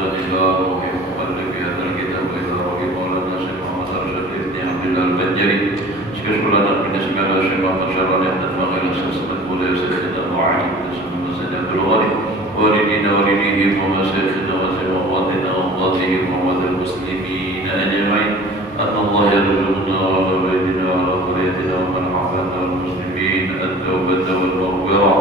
موسى إلى روح مؤلف هذا الكتاب إلى روح مولانا الشيخ محمد أرشد بن عبد الله البنجري شكر لنا بالنسبة للشيخ محمد شرعي عبد المغير الشخص المولى سيدنا وعلي بن سيدنا عبد الغني والدينا والديهم ومشايخنا وزمواتنا وأمواتهم وأموات المسلمين أجمعين أن الله يرزقنا وعلى بيتنا وعلى قريتنا ومن حفظنا المسلمين التوبة والمغفرة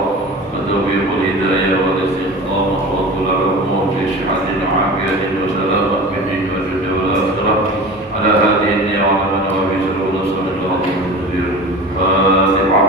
وتوفيق الهداية والاستقامة وطول العمر في صحة وعافية وسلامة في الدين والدنيا والآخرة على هذه النعم وفي سرور صلى الله عليه وسلم فاتحة.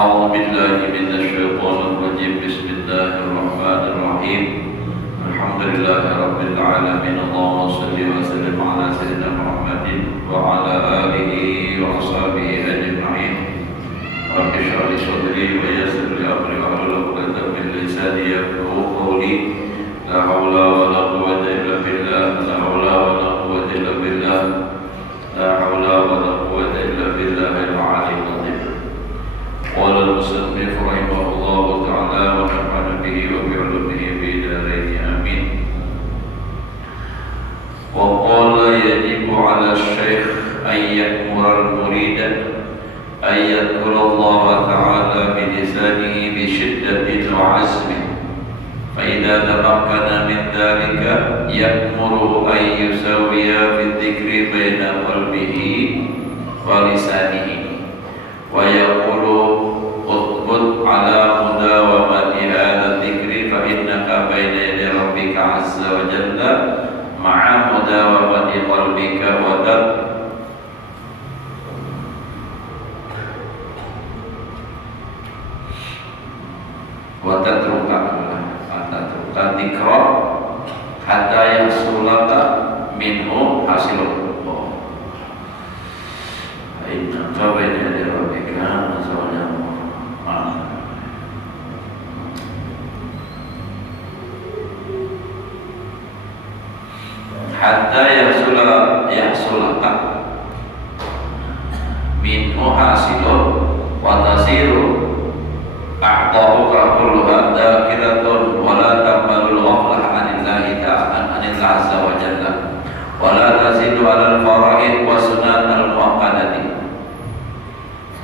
أعوذ بالله من الشيطان الرجيم بسم الله الرحمن الرحيم الحمد لله رب العالمين اللهم صل وسلم على سيدنا محمد وعلى آله وأصحابه أجمعين رب اشرح لي صدري ويسر لي أمري واحلل عقدة من لساني يفقهوا قولي لا حول ولا قوة إلا بالله لا حول ولا قوة إلا بالله لا حول ولا قوة إلا بالله العلي العظيم. قال المصنف رحمه الله تعالى ونفعنا به وبعلومه في دارين آمين. وقال يجب على الشيخ أن يأمر المريد أن يذكر الله تعالى بلسانه بشدة وعزم فإذا تمكن من ذلك يأمره أن يساوي في الذكر بين قلبه ولسانه ويقول اثبت على مداومة هذا الذكر فإنك بين يدي ربك عز وجل مع مداومة قلبك وتترك ذكر حتى يحصل منه حاصل فإنك بين يدي ربك عز وجل hatta yahsulaka minhu hasilun wa tasiru a'tabuka kulluha dhakiratun wa la taqbalul ghaflah anillahi ta'ala anillah azza wa jalla wa la tazidu ala al-fara'id wa sunat al-muaqqadati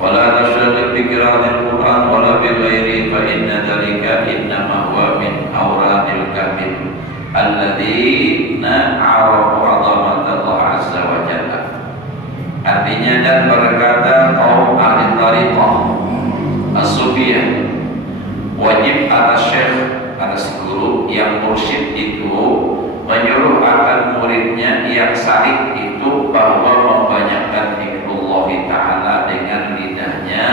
wa la tashghal bi qira'atil Qur'an wa la bi ghairi fa inna dhalika innama huwa min awradil kamil alladzina arafu 'azamatallah azza wa jalla. Artinya dan berkata kaum ahli thariqah as-sufiyah wajib atas syekh atas guru yang mursyid itu menyuruh akan muridnya yang salik itu bahwa membanyakkan zikrullah ta'ala dengan lidahnya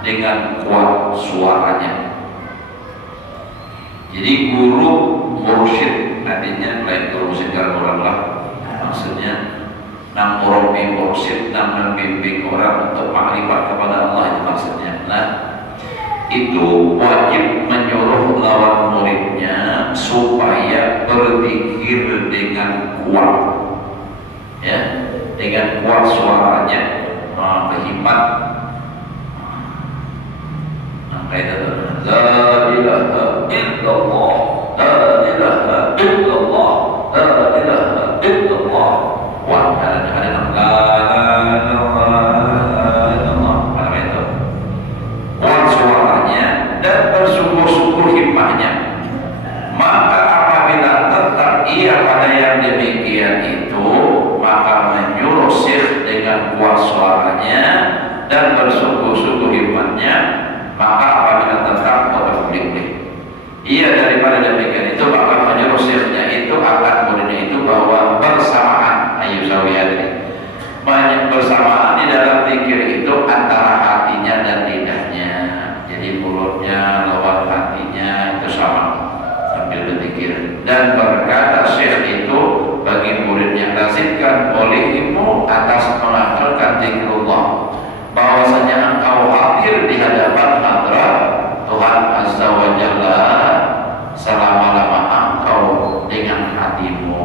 dengan kuat suaranya. Jadi guru mursyid artinya lain guru mursyid orang lah, maksudnya nang murabbi mursyid nang membimbing orang untuk makrifat kepada Allah itu maksudnya. Nah, itu wajib menyuruh lawan muridnya supaya berzikir dengan kuat, ya, dengan kuat suaranya, berhikmat. La ilaha illallah, la ilaha illallah, la ilaha illallah. Wah, ada la ilaha illallah. Apa itu? Kuat suaranya dan bersyukur-syukur hikmahnya. Maka apabila tetap ia pada yang demikian itu, maka menyuruh syekh dengan kuat suaranya dan bersyukur-syukur hikmahnya, maka apabila tetap boleh. Ia daripada demikian itu maka menyuruh syekhnya itu akan muridnya itu bahwa bersamaan banyak bersamaan di dalam zikir itu antara hatinya dan lidahnya. Jadi mulutnya lawan hatinya itu sama sambil berzikir. Dan berkata syekh itu bagi muridnya, lazimkan olehmu atas mengamalkan zikrullah hatimu.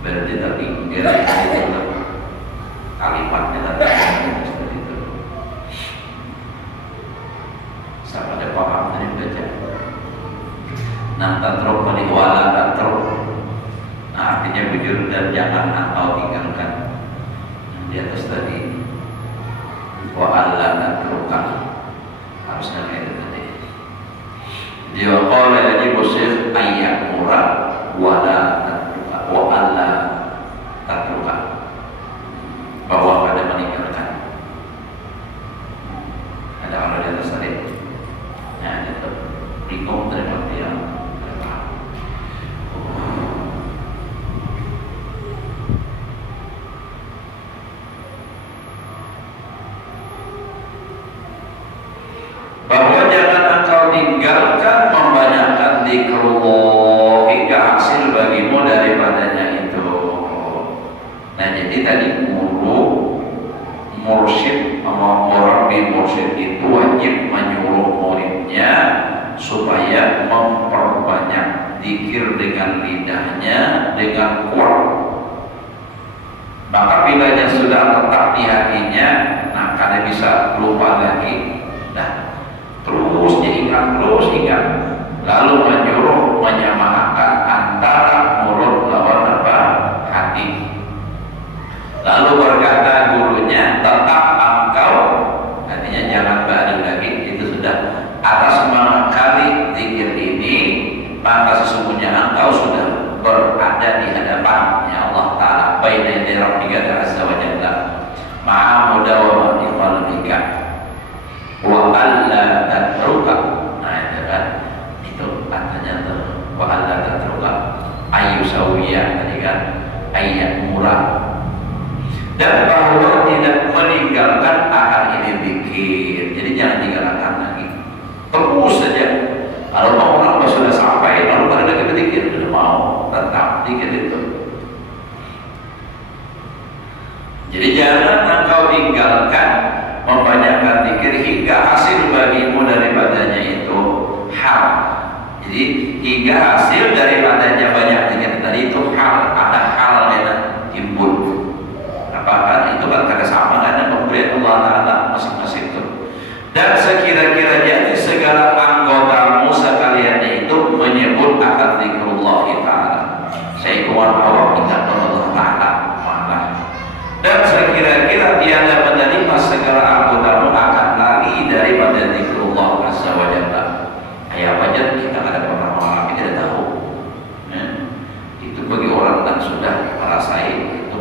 Berarti tadi itu kalimatnya tadi seperti itu. Sama ada paham tadi baca. Nah, tatruk wala tatruk. Nah, artinya bujur dan jangan engkau tinggalkan. Di atas tadi wa alla tatrukan harusnya kayak tadi. Dia qala jadi bosir ayat murah wala tatruka wa alla tatruka, bahwa pada meninggalkan. Ada orang di atas tadi. Nah, itu bingung dari pengertian. Bahwa jangan engkau tinggalkan membanyakkan zikrullah hingga hasil bagimu daripadanya itu. Nah, jadi tadi guru mursyid sama murabbi mursyid itu wajib menyuruh muridnya supaya memperbanyak zikir dengan lidahnya dengan kuat. Maka bilanya sudah tetap di hatinya, nah karena bisa lupa lagi. Nah, terus diingat, lalu menyuruh menyamakan antara mulut lawan apa? Hati. Lalu berkata gurunya, tetap engkau, artinya jangan balik lagi, itu sudah atas mengakali zikir ini, maka sesungguhnya engkau sudah berada di hadapannya Allah Ta'ala, baina yaday rabbika azza wa jalla, ma'a mudawamati qalbika wa alla tatruka. Nah, itu kan, itu artinya tuh wa alla tatruka ayu sawiyah tadi kan, ayat murah. Dan bahwa tidak meninggalkan akan ini zikir. Jadi jangan tinggalkan lagi, terus saja. Kalau mau orang sudah sampai lalu pada lagi berzikir, sudah mau tetap zikir itu. Jadi jangan engkau tinggalkan membanyakkan zikir hingga hasil bagimu daripadanya itu hal. Jadi hingga hasil daripadanya banyak zikir tadi itu hal, ada hal yang timbul. Apakah itu kan karena sama dengan pemberian Allah Ta'ala masing-masing itu. Dan sekira-kiranya segala anggotamu sekalian itu menyebut akan zikrullah Ta'ala. Seikuan Allah ingat Allah Ta'ala. Dan sekira-kira tiada menerima segala anggotamu akan lari daripada zikrullah Azza wa Jalla. Ayat aja kita ada pernah mengalami, tidak tahu. Itu bagi orang yang sudah merasai itu.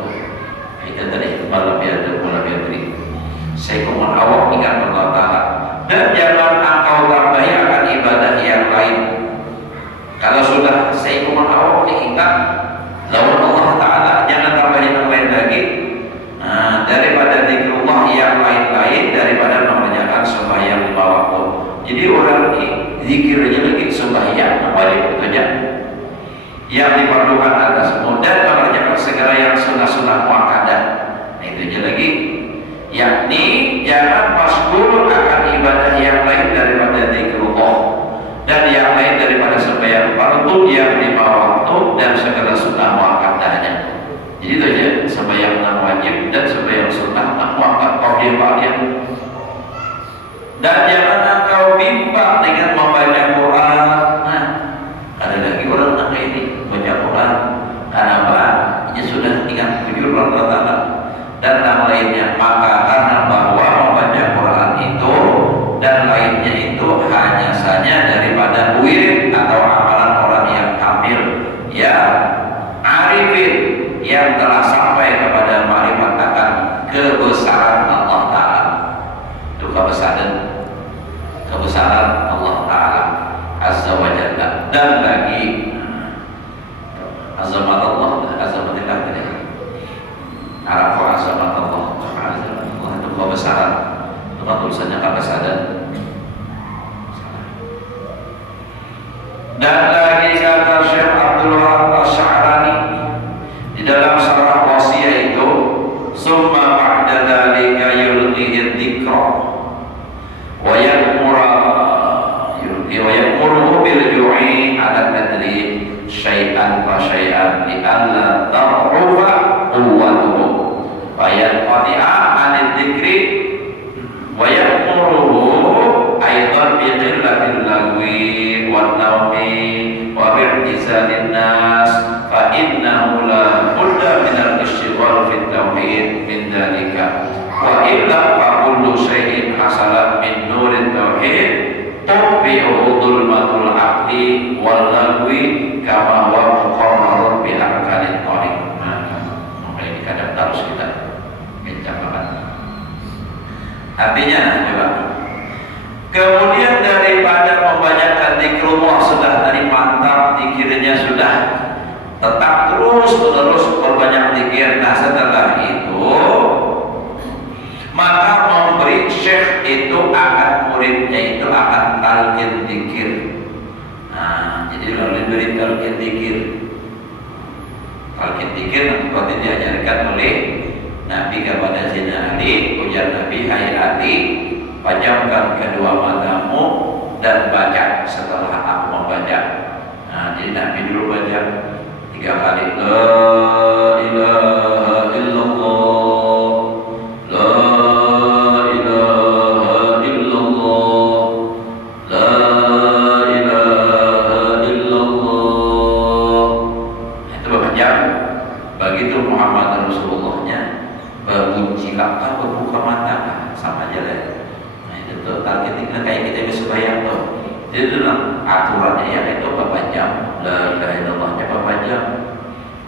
Itu tadi malam biasa beri. Saya kumun awak ingat Allah Ta'ala. Dan jangan engkau tambahi akan ibadah yang lain. Kalau sudah saya kumun awak diingat lawan Allah Ta'ala, jangan tambahin yang lain lagi. Daripada zikrullah yang lain-lain, daripada mengerjakan sembahyang 5 waktu. Jadi orang zikirnya lagi sembahyang wajib itu aja. Yang diperlukan atas dan mengerjakan segala yang sunnah-sunnah muakkadah. Itu aja lagi. Yakni jangan masgul akan ibadah yang lain daripada zikrullah dan yang lain daripada sembahyang fardu yang 5 waktu dan segala sunnah muakkadahnya. Jadi itu aja, sembahyang wajib dan sembahyang sunnah muakkad qabliyah. Dan jangan engkau bimbang dengan membaca Quran. Nah, ada lagi orang yang ini baca Quran karena apa? Ini sudah ingat jujur Allah Ta'ala dan yang lainnya. Maka karena bahwa membaca Quran itu dan lainnya itu hanya saja daripada wirid atau amalan orang yang kamil, ya arifin, yang telah sampai kepada ma'rifat akan kebesaran Allah Ta'ala. Itu kebesaran Allah Ta'ala Azza wa Jalla. Dan lagi azamat Allah, azamatillah tidak Arafu azamat Allah, itu kebesaran. Itu kan tulisannya kebesaran. Dan lagi kata Syekh Abdul Wahab Asy'arani di dalam syarah wasiyah itu, summa ba'da dzalika yulqihi dzikra wa ya'muru bil ju'i 'ala syai'an li'alla tar'ufa quwwatuhu wa yanqati'a 'anil dzikri wa ya'muruhu aidan bi qillatil lagwi wan naumi wa bi'tizalin nas fa innahu la budda min al-ishtighal fi tauhid min dzalika wa illa fa kullu syai'in hasalat min nurit tauhid tabi'u dhulmatul aqli wal lagwi kama wa muqarrarun bi arkanit thariq. Maka ini kadang harus kita kencangkan. Artinya coba. Kemudian daripada membanyakan zikrullah sudah tadi mantap, zikirnya sudah tetap terus menerus berbanyak zikir. Nah setelah itu maka memberi syekh itu akan muridnya itu akan talqin zikir. Nah, jadi lalu diberi talqin zikir. Talqin zikir nanti diajarkan oleh Nabi kepada Sayyidina Ali. Ujar Nabi, hai Ali, pejamkan kedua matamu dan baca setelah aku membaca. Nah, jadi Nabi dulu baca 3 kali la ilaha illallah, la ilaha illallah, la ilaha illallah. Itu baca. Begitu Muhammad Rasulullahnya berbunyi kata berbuka mata sama aja deh. Nah itu tuh target kita kayak kita bisa bayang tuh. Jadi itu aturannya ya itu berapa jam, la ilaha illallahnya berapa jam.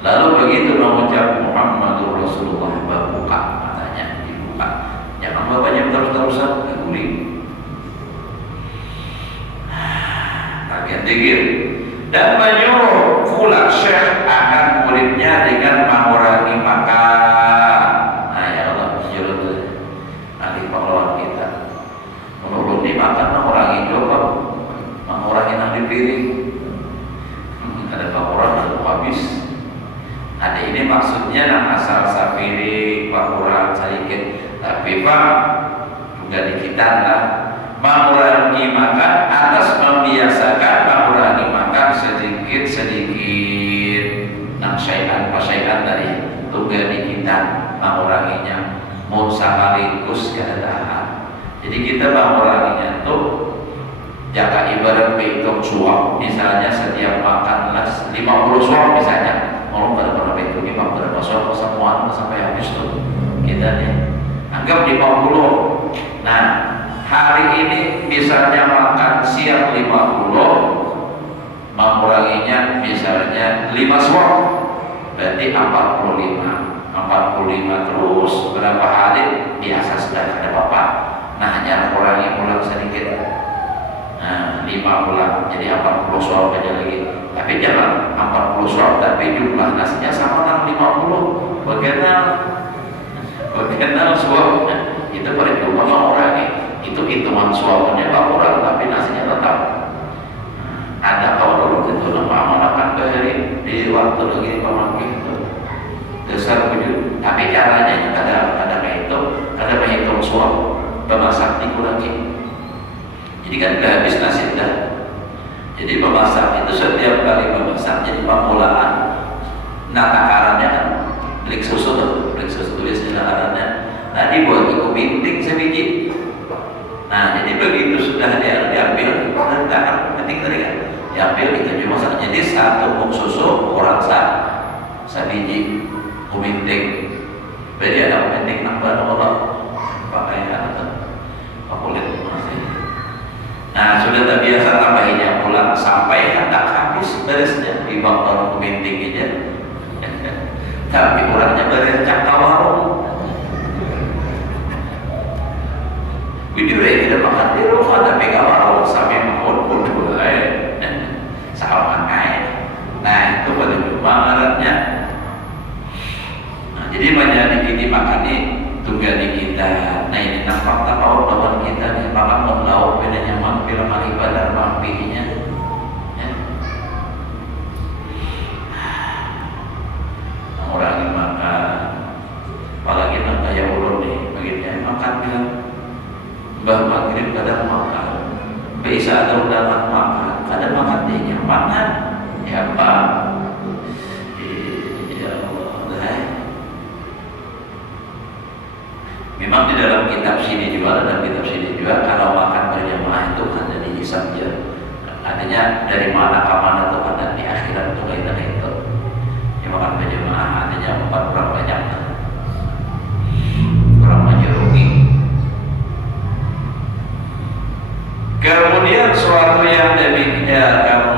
Lalu begitu mengucap Muhammadur Rasulullah berbuka matanya, dibuka. Jangan berapa jam terus-terusan, guling. Target zikir dan menyuruh pula syekh akan muridnya dengan mengurangi makan. Nah ya Allah, menyuruh tuh nanti pahlawan kita menurut dimakan mengurangi coba, mengurangi nanti piring. Ada pakuran habis. Ada ini maksudnya nama asal sapiring pakuran sedikit, tapi pak juga dikitan lah. Mengurangi makan atas membiasakan mengurangi makan sedikit-sedikit. Nah syai'an tadi juga dikitan menguranginya sekaligus keadaan. Jadi kita menguranginya tuh jika ibarat hitung suap, misalnya setiap makan 50 suap misalnya, orang pada pernah hitung berapa suap semua sampai habis tuh kita nih anggap 50. Nah hari ini misalnya makan siang 50, menguranginya misalnya 5 suap, berarti 45 terus berapa hari biasa sudah ada apa-apa. Nah hanya kurangi pulang sedikit. Nah 5 pulang jadi 40 suap aja lagi. Tapi jangan 40 suap tapi jumlah nasinya sama dengan 50. Bagaimana suapnya itu percuma mengurangi. Itu hitungan suapnya tak kurang tapi nasinya tetap. Ada kalau dulu itu nama makan hari di waktu lagi pemakai itu dasar wujud. Tapi caranya ada kayak itu, ada menghitung suap, pemasak dikurangi. Jadi kan udah habis nasi dah. Jadi pemasak itu setiap kali pemasak jadi pemulaan. Nah takarannya kan beli susu tulis takarannya. Nah dibuat itu bintik sebiji. Nah jadi begitu sudah diambil dan takar penting tadi kan diambil itu dimasak. Jadi 1 muk susu orang sabiji bintik. Berarti ada bintik nambah Allah pakai kulit masih. Nah sudah terbiasa tambahinnya pulang sampai hendak habis beresnya di bawah bintik aja. Tapi orangnya berencang ke warung. Video tidak makan di rumah tapi ke warung sampai mahal salah makan. Nah itu pada bangetnya. Nah jadi banyak dikit makan nih tunggal di kita. Nah ini nampak tak lawan kita nih makan lauk bedanya mampir mari badar mampirnya. Mengurangi makan, apalagi nak kayak ulun nih, begitu makan bilang bah maghrib kadang makan, bisa ada undangan makan, kadang makan dia nyaman, ya pak. Memang di dalam kitab sini juga, dalam kitab sini juga kalau makan berjamaah itu hanya dihisab ya. Artinya dari mana ke mana itu ada di akhirat itu kaitan itu. Ya makan berjamaah artinya empat orang banyak, orang banyak rugi. Kemudian suatu yang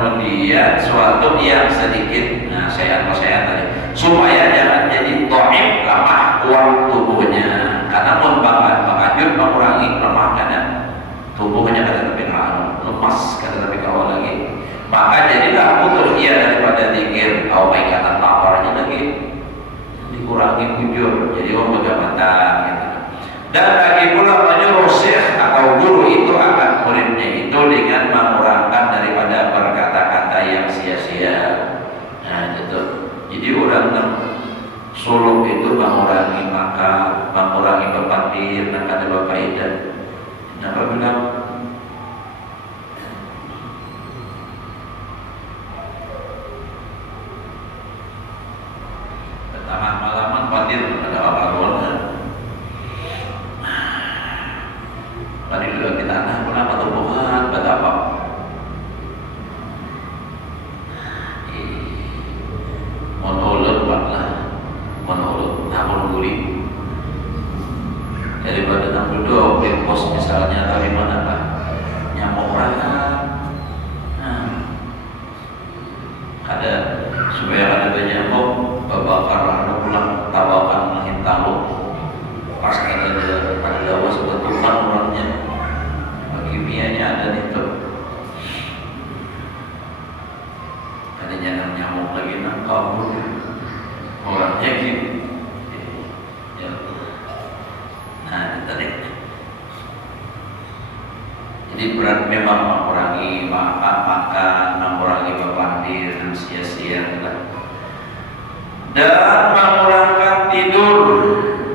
kemudian suatu yang sedikit nasihat tadi supaya jangan jadi dhaif lemah kuat tubuhnya. Karena pun bakajur mengurangi lemah karena tubuhnya kata tapi lemas kata tapi kawal lagi. Maka jadilah putus ia daripada zikir atau ikatan laparnya lagi dikurangi bujur jadi orang begamatan gitu. Dan lagi pula menyuruh syekh atau guru itu akan muridnya itu dengan mengurangkan daripada berkata-kata yang sia-sia. Nah itu jadi orang suluk itu mengurangi makan, mengurangi berpikir dan ada berfaedah. Nah apabila tengah malaman patir ada apa-apa tadi juga kita kenapa tumbuhan betapa monolog buatlah monolog namun gurih daripada nang duduk di pos misalnya atau di mana lah nyamuk rakan ada supaya ada banyak nyamuk babakar ada pulang tawakan menghintalu pas ada dawa sebetulnya orangnya kimianya ada itu ada nyamuk lagi kabur orangnya gitu ya. Nah tadi jadi berat memang mengurangi makan, mengurangi berpikir dan sia-sia dan mengurangkan tidur.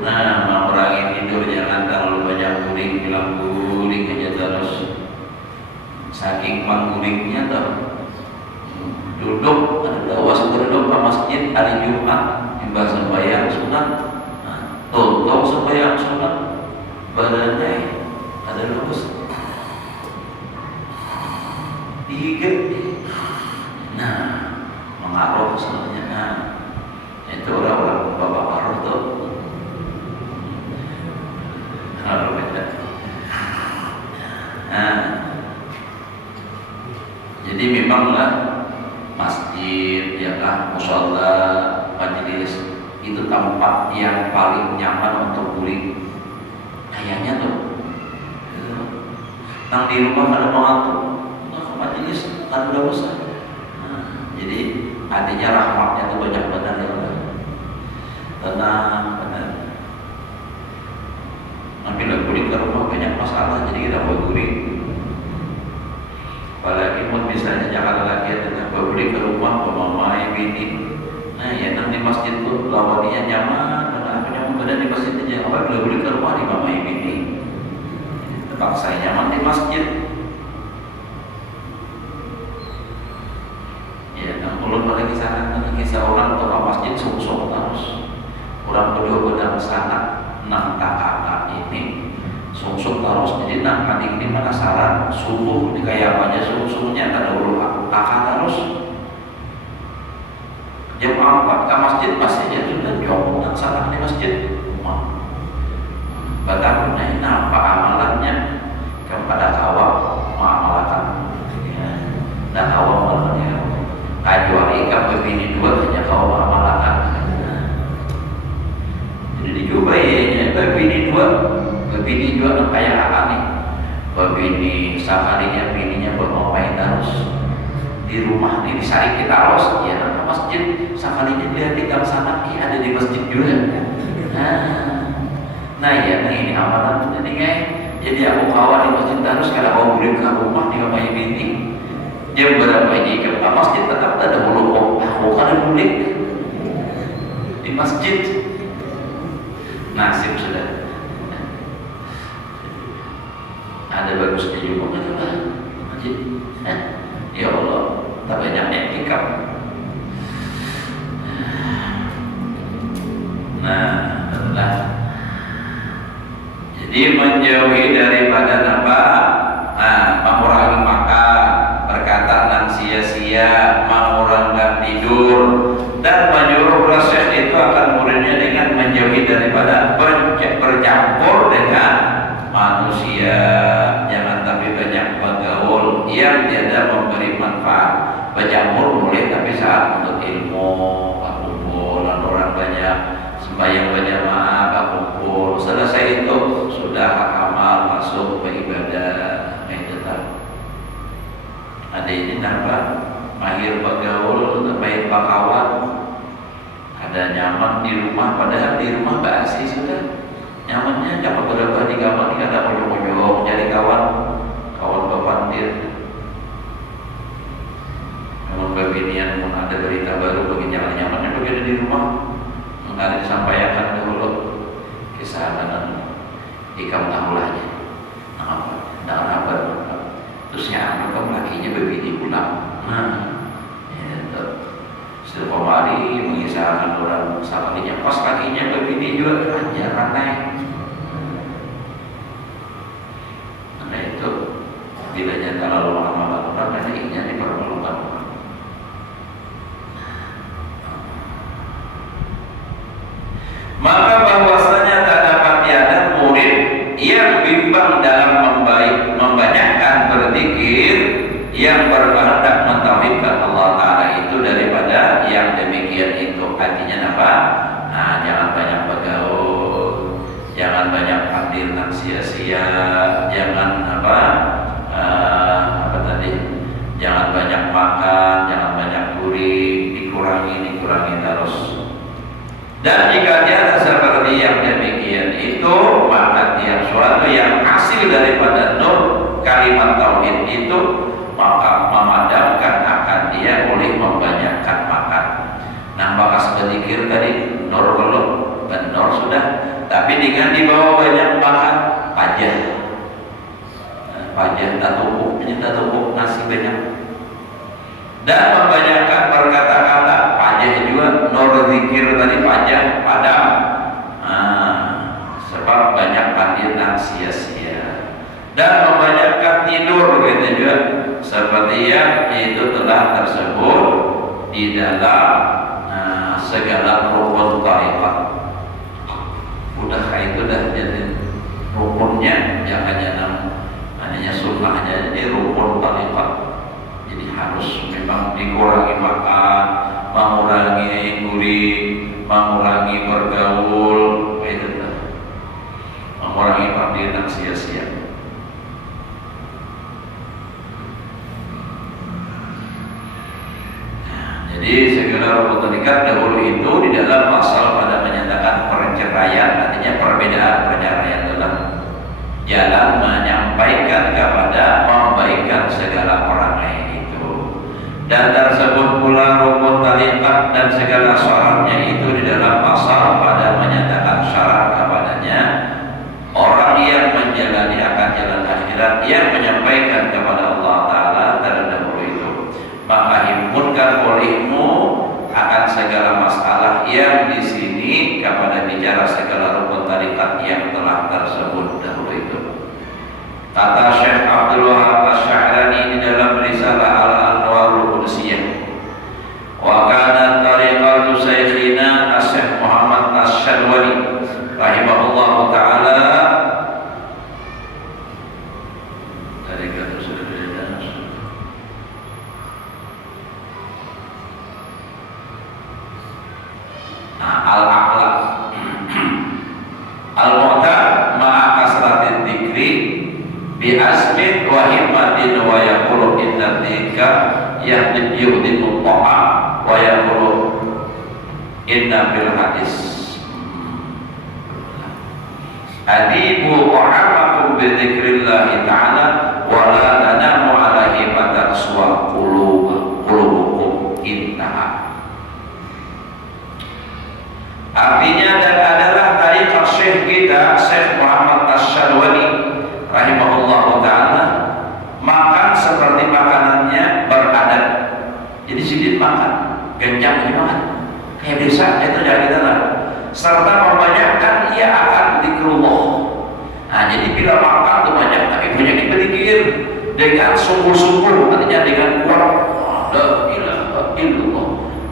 Nah mengurangi tidur jangan terlalu banyak guling, bilang guling aja terus saking menggulingnya tuh duduk ada awas duduk ke masjid hari Jumat imbas sembahyang sunat tonton sembahyang sunat badannya ada lupus digigit nah mengaruh sebenarnya nah itu orang-orang bapak baru tuh kalau beda nah jadi memanglah masjid ya kan mushola majelis itu tempat yang paling nyaman untuk guling kayaknya tuh nang di rumah ada mengantuk ke majelis kan udah besar jadi artinya rahmatnya tuh banyak benar ya tenang benar nanti lah guling ke rumah banyak masalah jadi kita buat guling apalagi pun misalnya jangan lagi ada guling ke rumah mamai bini nah ya nanti masjid tuh lawannya nyaman dan nyaman badan di masjid aja apa guling ke rumah di mamai bini terpaksa nyaman di masjid ya dan ulun pada kisah orang ke masjid sungsung terus orang berdua bedang sangat nang kakak ini sungsung terus jadi nang adik ini mana saran subuh di kayak apa aja sungsungnya ada ulu kakak terus jam 4 ke masjid pasti aja sudah jauh dan saran di masjid batang nah apa amalannya kepada kawan mengamalkan dan kawan mengamalkan kecuali kamu bini dua hanya kawan mengamalkan jadi dicoba ya bini dua nak kayak apa nih bini sekalinya bininya buat ngapain terus di rumah nih disari kita terus ya ke masjid sekalinya lihat di kamar sana ada di masjid juga nah ya ini amalan jadi kayak jadi aku kawan di masjid terus kalau mau beli ke rumah di kamar bini jam berapa ini ke masjid tetap ada bulu aku kan beli di masjid nasib sudah ada bagusnya juga kan masjid ya Allah tak banyak etikap nah adalah Jadi menjauhi daripada apa? Mengurangi makan, perkataan sia-sia, mengurangkan tidur, dan menyuruh proses itu akan muridnya dengan menjauhi daripada bercampur dengan manusia. Jangan tapi banyak bergaul yang tiada memberi manfaat. Bercampur boleh tapi saat menuntut ilmu, kumpul orang banyak, sembahyang berjamaah, kumpul. Selesai itu sudah amal masuk ke ibadah. Itu tak. Ada ini apa? Mahir bergaul, baik berkawan. Ada nyaman di rumah, padahal di rumah basi sudah. Nyamannya jangan berapa di kamar, tidak ada pojok-pojok mencari kawan berpandir. Memang beginian pun ada berita baru begini nyamannya begitu di rumah. Ada disampaikan dulu kisah dan ikam tahulahnya. Nah, apa? Terus yang kamu lakinya begini pulang. Setelah pemari mengisahkan orang sakalinya pas kakinya begini juga jarang naik. Karena itu bila nyata lalu malam-malam orang dan ingin dipermalukan orang. Maka bahwasanya tak dapat tiada murid yang bimbang dalam membanyakkan berzikir yang berkehendak mentauhidkan Allah Ta'ala itu daripada yang demikian itu. Artinya apa? Jangan banyak bergaul, jangan banyak hadir sia-sia, jangan jangan banyak makan, jangan banyak dikurangi terus. Dan jika tiada seperti yang demikian itu, maka tiap suatu yang hasil daripada nur kalimat tauhid itu maka memadamkan akan dia oleh membanyakkan makan. Nah, bakas berzikir tadi nur belum, benar sudah, tapi dengan dibawa banyak makan pajah tak tumpuk nasi banyak, dan membanyakkan berkata-kata pajah juga. Nur zikir tadi pajah padam, sebab banyak hadir dan sia-sia, dan membanyakkan tidur gitu juga, seperti yang itu telah tersebut di dalam segala rukun tarikat. Udah kayak itu dah jadi rukunnya, jangan hanya sunnahnya, jadi rukun tarikat. Jadi harus memang dikurangi makan, mengurangi mengurangi bergaul, itu dah, mengurangi hadir dan sia-sia. Jadi segala rukun tarikat dahulu itu di dalam pasal pada menyatakan perceraian, artinya perbedaan perceraian dalam jalan menyampaikan kepada membaikkan segala perangai itu. Dan tersebut pula rukun tarikat dan segala syaratnya itu di dalam pasal pada menyatakan syarat kepadanya orang yang menjalani akan jalan akhirat yang menyampaikan kepada Allah Ta'ala terdahulu itu, maka himpunkan olehmu akan segala masalah yang di sini kepada bicara segala rukun tarikat yang telah tersebut dahulu itu. Kata Syekh Abdul Wahab Asy-Syahrani di dalam risalah Al-Anwarul Qudsiyah, wa kana tariqatu Syekhina Syekh Muhammad Asy-Syadwani rahimahullahu taala al-aqla al-mu'tad ma'a kasratin dzikri bi asmin wa himmatin wa yaqulu inna dzikra yuhdimu ta'a wa yaqulu inna bil hadis adibu ta'amakum bi dzikrillah ta'ala wa la tanamu alaihi fataswa qulubukum intaha. Artinya dan adalah tariqat Syekh kita Syekh Muhammad Asy-Syadwani rahimahullahu taala, makan seperti makanannya beradat. Jadi sedikit makan, kenyang makan. Kayak biasa itu dari kita lah. Serta membanyakkan ia akan zikrullah. Nah, jadi bila makan tuh banyak, tapi banyak dipikir dengan sungguh-sungguh, artinya dengan kuat. La ilaha illallah.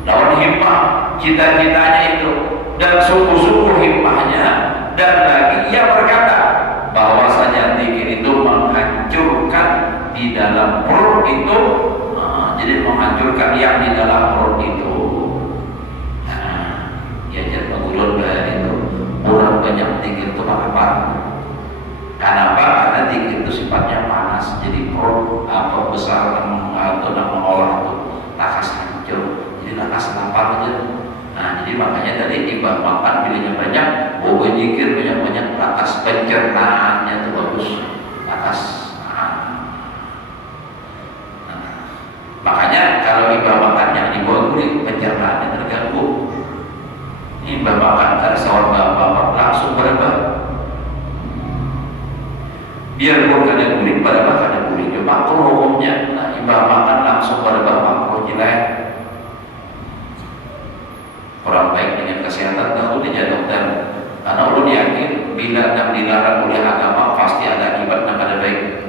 Lawan himmah, cita-citanya itu, dan sungguh-sungguh himmahnya, dan lagi ia berkata bahwasanya zikir itu menghancurkan di dalam perut itu. Jadi menghancurkan yang di dalam perut itu. Ya jadi pengulun itu orang banyak zikir itu apa? Kenapa? Karena zikir itu sifatnya panas. Jadi perut apa besar atau mengolah itu lakas hancur. Jadi lakas lapar aja. Nah jadi makanya tadi timbang makan pilihnya banyak, zikir banyak-banyak, lakas pencernaannya itu bagus, lakas. Makanya kalau ibadah makan yang dibawa kulit, pencernaannya terganggu. Ibadah makan dari sawar bapak langsung berubah. Biar bukan ada kulit, pada makan ada kulit. Makruh hukumnya. Nah, ibadah makan langsung berubah, makruh jelek. Orang baik dengan kesehatan tahu dia dokter. Karena ulun yakin bila dan dilarang oleh agama pasti ada akibat yang pada baik.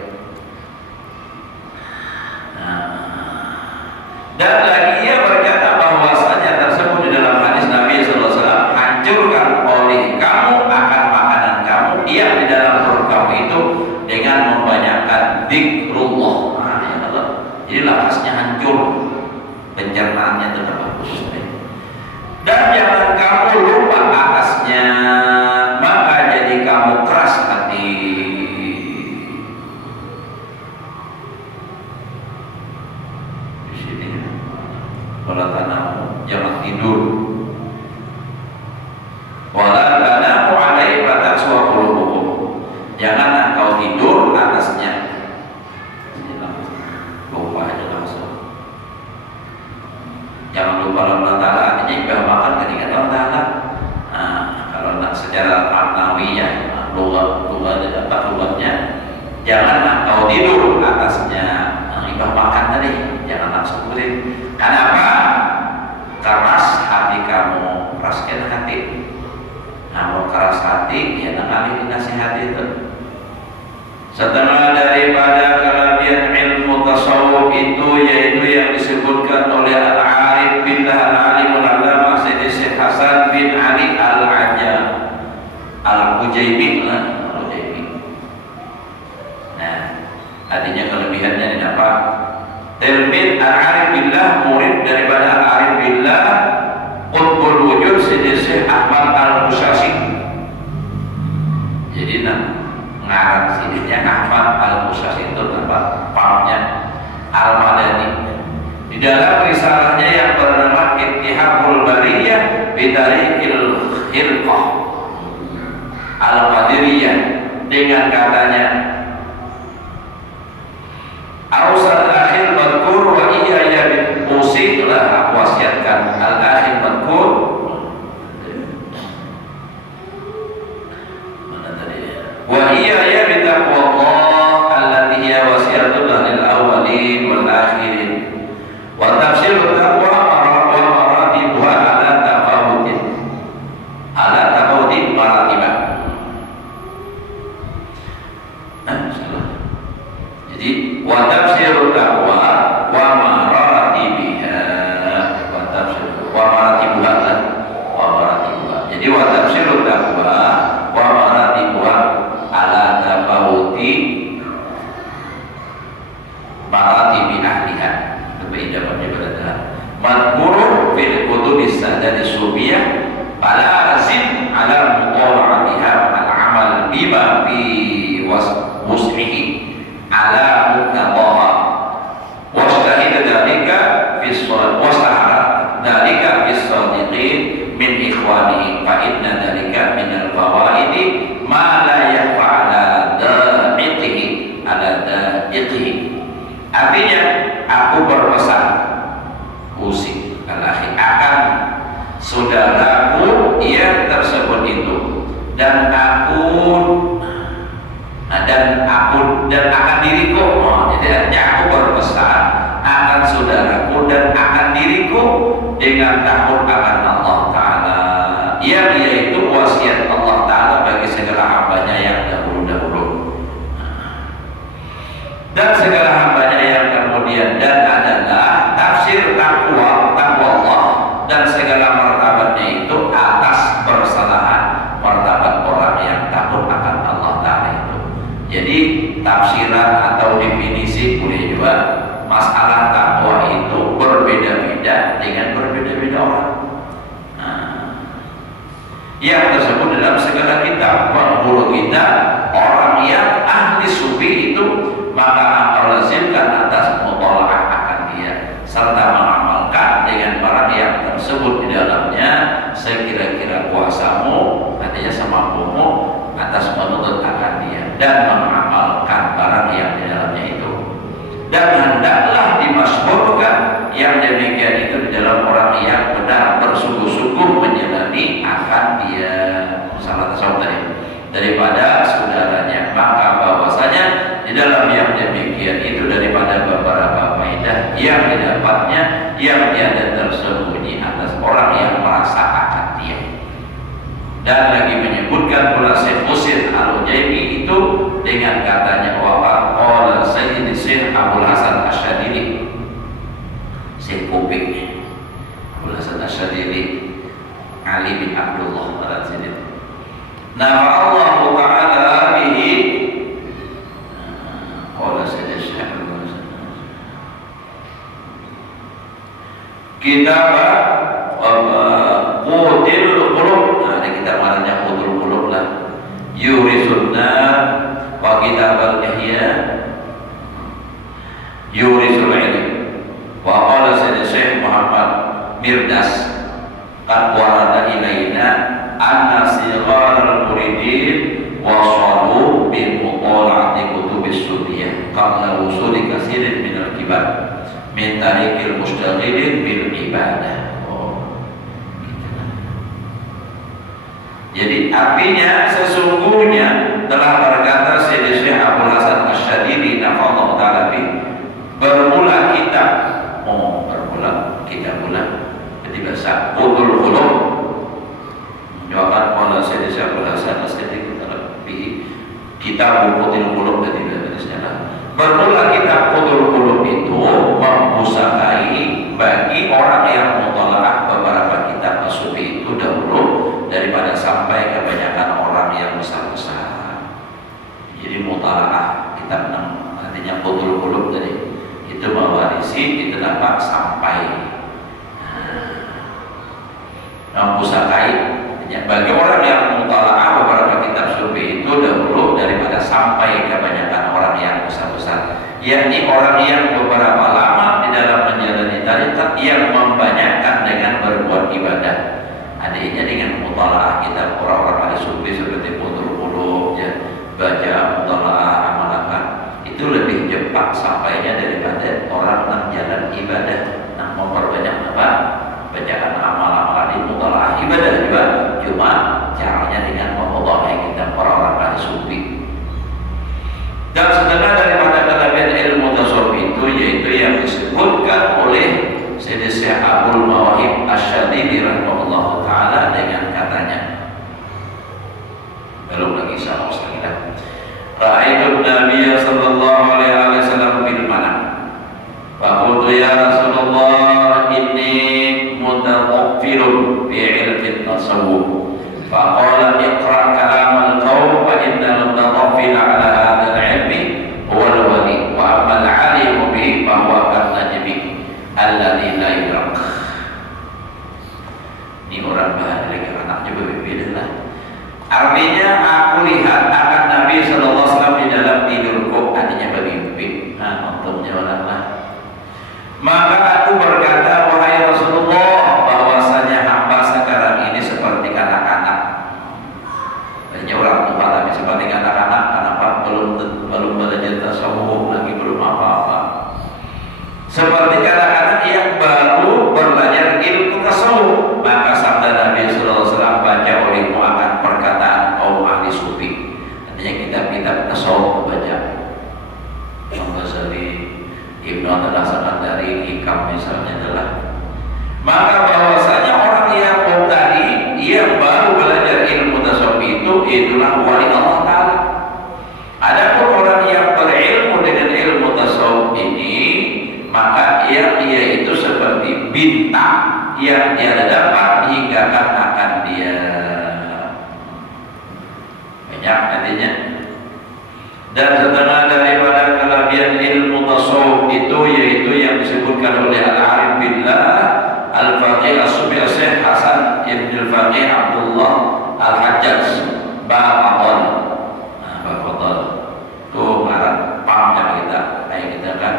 Dan lagi ia berkata bahwasanya tersebut di dalam hadis Nabi SAW, hancurkan oleh kamu akan makanan kamu yang di dalam perut kamu itu dengan membanyakkan zikrullah. Nah, ya Allah. Jadi lakasnya hancur, pencernaannya tetap bagus. Dan jangan kamu lupa atasnya, maka jadi kamu keras hati. Wala tanamu, jangan tidur. Wala tanamu alaihi fataswa qulubukum. Jangan engkau tidur atasnya. Lupa aja langsung. Jangan lupa Allah Ta'ala, artinya ibadah makan ketika Allah Ta'ala. Nah, kalau secara maknawiyah, lugatnya, jangan engkau tidur atasnya. Ibadah makan tadi, jangan langsung kulit. Kenapa? Keras hati kamu, keraskan hati. Namun keras hati, ya nakali nasihat itu. Setengah daripada kelebihan ilmu tasawuf itu, yaitu yang disebutkan oleh Al-Arif Billah Al-Alimul Allamah Sayyidi Syekh Hasan bin Ali Al-Ajam Al-Ujaibi. Nah, artinya kelebihannya ini apa? Tilmid Al-Arif Billah, murid daripada Al-Arif Billah Qutbul Wujud Sayyidi Syekh Ahmad Al-Musashi. Jadi ngarang sininya Ahmad Al-Musashi itu tempat pamnya Al-Madani. Di dalam risalahnya yang bernama Ittihabul Bariyah Bidariqil Hirqah Al-Qadiriyah, dengan katanya Ausal akhir madkur wa iya ya usid lah, aku wasiatkan al-akhir madkur. Mana tadi? Wa iya ya bitaqwallah allati hiya wasiatullah lil awwalin wal akhirin. Wa tafsirut taqwa wa maratibuha ala tafawutin maratibah. Jadi wa tafsirut taqwa wa maratibiha, wa tafsir wa maratibuha, wa maratibuha. Jadi wa tafsirut taqwa wa maratibuha ala tafawuti maratibi ahliha. Berbeda berada madhkuru fil kutubis sadati subiyah fala azim ala mutala'atiha al amal bima fi wus'ihi ala muqtadaha wastahid dalika fi sadiqin min ikhwanihi fa inna dalika min al fawaidi ma la yakhfa ala da'iqihi. Artinya aku berpesan usik al-akhi akan saudaraku yang tersebut itu, dan akan diriku. Jadi artinya aku berpesan akan saudaraku dan akan diriku dengan takut akan Allah Ta'ala, yang yaitu wasiat Allah Ta'ala bagi segala hambanya yang dahulu-dahulu. dan segala hambanya yang kemudian, dan adalah tafsir takwa Allah dan segala martabatnya itu atas persalahan martabat orang yang takut akan Allah Ta'ala itu. Jadi tafsiran atau definisi boleh juga masalah takwa itu berbeda-beda dengan berbeda-beda orang. Yang tersebut dalam segala kitab mengguru kita orang yang ahli sufi itu, maka amal lazimkan atas mutalaah akan dia serta mengamalkan dengan barang yang tersebut di dalamnya sekira-kira kuasamu, artinya semampumu atas menuntut akan dia dan mengamalkan barang yang di dalamnya itu. Dan hendaklah dimasyhurkan yang demikian itu di dalam orang yang benar bersungguh-sungguh menjalani akan dia salah tasawuf tadi daripada saudaranya, maka bahwasanya di dalam yang demikian itu daripada beberapa faedah yang didapatnya yang tiada tersembunyi atas orang yang merasa akan dia. Dan lagi menyebutkan pula Syekh Husain Al-Ujaimi itu dengan katanya wa qala Sayyid Syekh Abdul Hasan Asyadili, Syekh Kuping Abdul Hasan Asyadili Ali bin Abdullah Al-Azidin nafa'allahu ta'ala bihi qala Sayyid Syekh Abdul Hasan kitab Qutil Qulub. Nah, ada kitab namanya Qutil Qulub lah. Yurisunna wa kitab al-Ihya yurisul ilm. Wa qala Sayyid Syekh Muhammad Mirdas qad warada ilaina anna sighar al-muridin wasalu bi mutala'ati kutubis sunniyah qabla wusuli katsirin min al-kibar min tariqil mustaghilin bil ibadah. Jadi artinya sesungguhnya telah berkata Sayyid Syekh Abdul Hasan Asyadili nafa'allahu ta'ala bi, bermula kitab jadi bahasa Qutul Qulub jawaban oleh Sayyid Syekh Abdul Hasan Asyadili bi kitab Qutul Qulub jadi bahasanya bermula kitab Qutul Qulub itu mempusakai bagi orang yang mutalaah beberapa kitab sufi itu dahulu daripada sampai kebanyakan orang yang besar-besar. Jadi mutalaah kitab artinya Qutul Qulub tadi itu mewarisi itu dapat sampai mempusakai bagi orang yang mutalaah beberapa kitab sufi itu dahulu daripada sampai kebanyakan orang yang besar-besar, yakni orang yang beberapa lama di dalam menjalani tarekat yang membanyakkan dengan berbuat ibadah. Adanya dengan mutalaah kitab orang-orang ahli sufi seperti Qutul Qulub ya, baca mutalaah amalkan itu lebih cepat sampainya daripada orang yang jalan ibadah yang memperbanyak apa bacaan amal-amal di mutalaah ibadah juga, cuma caranya dengan memutalaah kitab orang-orang ahli sufi. Dan setengah daripada kelebihan ilmu tasawuf itu yaitu yang disebutkan oleh Sayyid Syekh Abdul Mawahib Asyadili rahimahullah ta'ala dengan katanya, belum lagi sama sekali dah, ra'aitu Nabiya sallallahu alaihi wasallam bil manam fa qultu ya Rasulullah inni mutaqaffirun fi ilmi tasawuf fa qala iqra kalam al-qaum fa innal mutaqaffil ala hadha al-ilmi huwa al-wali wa amma al-alim bihi fa huwa kan-najmi alladzi la yudrak. Ini orang bahan lagi anaknya berbeda lah. Artinya aku lihat akan Nabi sallallahu alaihi wasallam di dalam tidurku, artinya bermimpi. Nah, untungnya orang lah. Maka aku berkata, wahai Rasulullah, bahwasanya hamba sekarang ini seperti kanak-kanak. Artinya orang tua tapi seperti kanak-kanak, kenapa belum belajar tasawuf lagi, belum apa-apa. Seperti kanak-kanak yang baru belajar ilmu tasawuf, maka sabda Nabi sallallahu alaihi wasallam, baca olehmu akan perkataan kaum ahli sufi. Artinya kitab-kitab tasawuf baca. Imam Ghazali, Ibnu Athaillah Sakandari, Hikam bintang yang tiada dapat dihinggakan akan dia. Banyak artinya. Dan setengah daripada kelebihan ilmu tasawuf itu yaitu yang disebutkan oleh Al-Arif Billah Al-Faqih As-Sufi Syekh Hasan Ibn Al-Faqih Abdullah Al-Hajjaj Ba'afadol. Ba'afadol itu marah pam kita kayak kita kan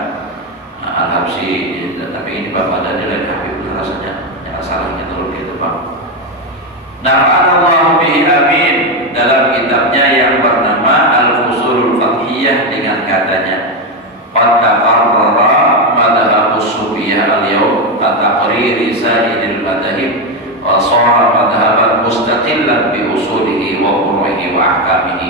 Al-Habsi, tapi ini Bapak Dani lain Habib rasanya yang asalnya turun gitu Pak. Nafa'anallahu bihi amin dalam kitabnya yang bernama Al-Fusulul Fathiyah dengan katanya qad taqarrara madhabus sufiyah al-yawm kataqriri sa'idil madhahib wa sara madhaban mustaqillan bi usulihi wa furu'ihi wa ahkamihi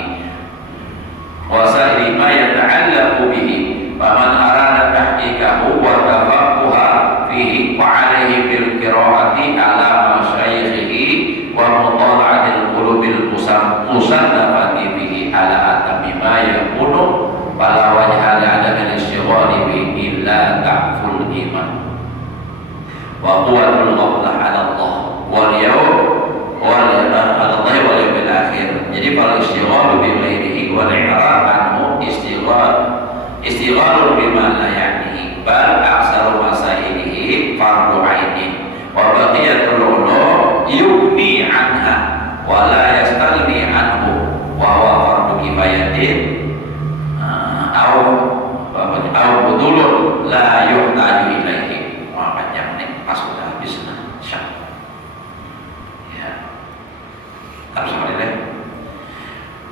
wa sa'iri ma yata'allaqu bihi faman arada tahqiqahu wa tafaqquha fihi wa 'alaihi bil qira'ati 'ala masyayikhihi wa mutala'atil qulubil musannafati bihi 'ala atami ma yakunu fala wajha li 'adami al-istighali bihi illa ta'ful iman wa quwwatul ghaflah 'ala Allah wal yawm wal 'ala Allah wal yawmil akhir. Jadi fal istighalu bi ghairihi wal i'rad anhu istighalun bima la ya'nihi bal aksaru masailihi fardu 'ainin wa baqiyatul ulum yughni anha wa la yastaghni anhu wa huwa fardu kifayatin au budulun la yuhtaju ilaihi. Makanya ini pas sudah habis ya harus boleh.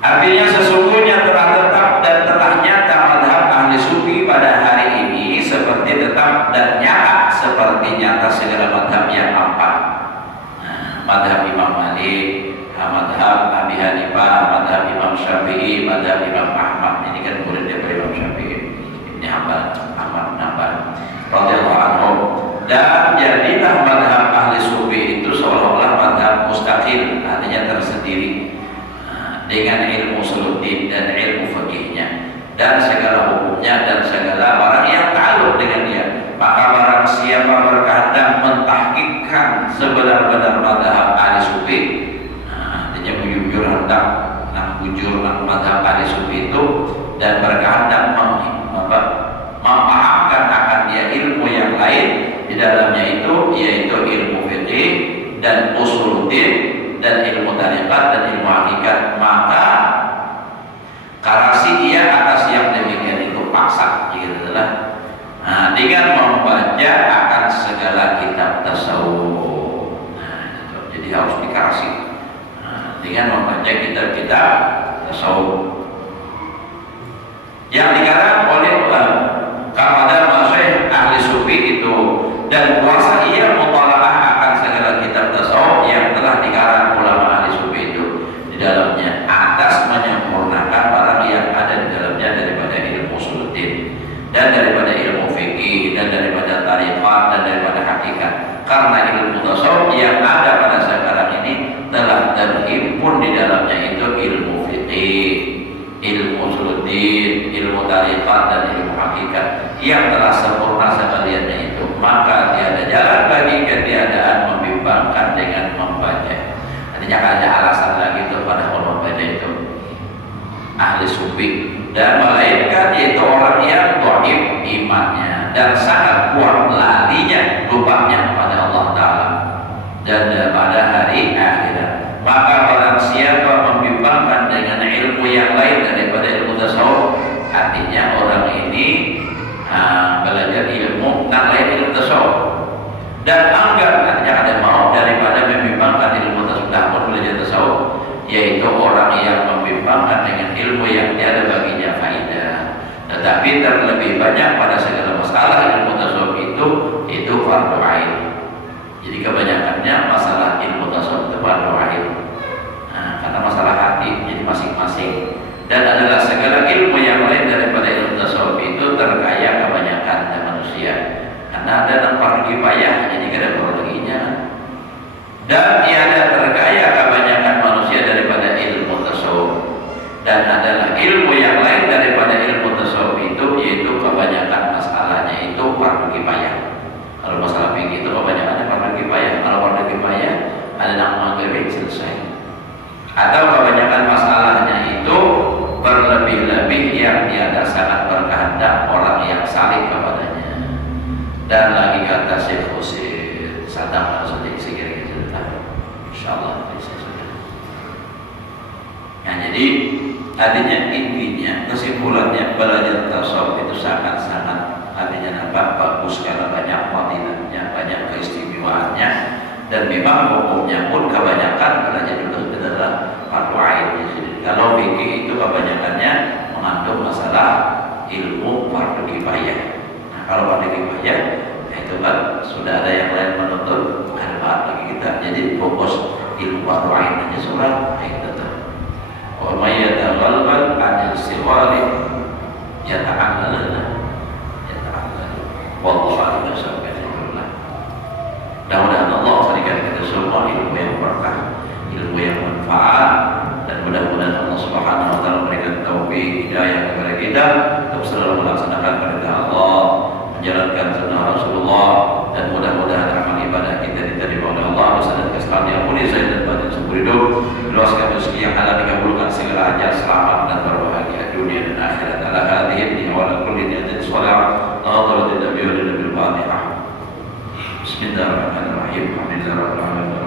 Artinya sesungguhnya telah tetap dan telah nyata madhab ahli sufi pada hari ini seperti tetap dan nyata seperti nyata segala madhab yang empat. Madhab Imam Malik, madhab Abi Hanifah, madhab Imam Syafi'i, madhab Imam Ahmad. Ini kan murid dari Imam Syafi'i, Ibn Hanbal, Ahmad bin Hanbal radhiyallahu anhu. Dan jadilah madhab ahli sufi itu seolah-olah madhab mustaqil, artinya tersendiri dengan ilmu usuluddin dan ilmu fikihnya dan segala hukumnya dan segala barang yang ta'alluq dengan dia. Maka barang siapa berkehendak mentahqiqkan sebenar-benar madhab ahli sufi, artinya bujur hendak bujur madhab ahli sufi itu dan berkehendak memahamkan akan dia ilmu yang lain di dalamnya itu yaitu ilmu fikih dan usuluddin dan ilmu tariqat dan ilmu hakikat, maka karasi ia atas yang demikian itu paksa gitu lah. Dengan membaca akan segala kitab tasawuf. Jadi harus dikarasi dengan membaca kitab-kitab tasawuf yang dikarang oleh kepada masyayikh ahli sufi itu dan kuasa ia mutalaah akan segala kitab tasawuf yang telah dikarang ulama ahli sufi itu di dalamnya atas menyempurnakan barang yang ada di dalamnya daripada ilmu usuluddin dan daripada ilmu fikih dan daripada tariqat dan daripada hakikat. Karena ilmu tasawuf yang ada pada sekarang ini telah terhimpun di dalamnya itu ilmu fikih, ilmu usuluddin, ilmu tariqat dan ilmu hakikat yang telah sempurna sekaliannya itu. Maka tiada jalan bagi ketiadaan membimbangkan dengan membaca. Artinya ada alasan lagi kepada orang membaca itu ahli sufi dan melainkan yaitu orang yang dhaif imannya dan sangat kuat lalinya lupanya pada Allah Ta'ala dan pada hari akhirat. Maka barang siapa membimbangkan dengan ilmu yang lain daripada ilmu tasawuf, artinya orang ini belajar ilmu yang lain ilmu tasawuf dan anggar artinya ada mau daripada membimbangkan ilmu tasawuf namun belajar tasawuf, yaitu orang yang membimbangkan dengan ilmu yang tiada baginya faidah, tetapi terlebih banyak pada segala masalah ilmu tasawuf itu fardu ain. Jadi kebanyakannya masalah ilmu tasawuf itu fardu ain. Karena masalah hati jadi masing-masing dan adalah segala ilmu yang lain daripada ilmu tasawuf itu terkaya kebanyakan manusia karena ada fardu kifayah jadi kada baginya dan tiada terkaya kebanyakan manusia daripada ilmu tasawuf dan adalah ilmu yang lain daripada ilmu tasawuf itu yaitu kebanyakan masalahnya itu fardu kifayah. Kalau masalah fikih itu kebanyakan sedang saja sekiranya sudah, insyaallah bisa sudah. Nah, jadi artinya intinya kesimpulannya belajar tasawuf itu sangat-sangat artinya nampak bagus karena banyak fadilahnya, banyak keistimewaannya, dan memang hukumnya pun kebanyakan belajar itu adalah fardu ain. Kalau fikih itu kebanyakannya mengandung masalah ilmu fardu kifayah. Nah, kalau fardu kifayah, nah itu kan sudah ada yang lain menuntut, bukan bagi kita. Jadi fokus ilmu fardu ain aja surat, nah itu tuh. Wa may yataghalbal 'anil siwari yata'allana. Wallahu a'lam bishawab. Mudah-mudahan Allah berikan kita semua ilmu yang berkah, ilmu yang manfaat, dan mudah-mudahan Allah Subhanahu wa taala berikan taufik hidayah kepada kita untuk selalu melaksanakan perintah Allah, menjalankan sunnah Rasulullah, dan mudah-mudahan amal ibadah kita diterima oleh Allah dan kesalahan yang mulia saya dan batin seumur hidup, luaskan rezeki yang halal, dikabulkan segala hajat, selamat dan berbahagia dunia dan akhirat. Ala hadhihi wa ala kulli niyatin shalah, hadaratin nabiy wa nabiy al-fatihah. Bismillahirrahmanirrahim. Alhamdulillahirabbil alamin.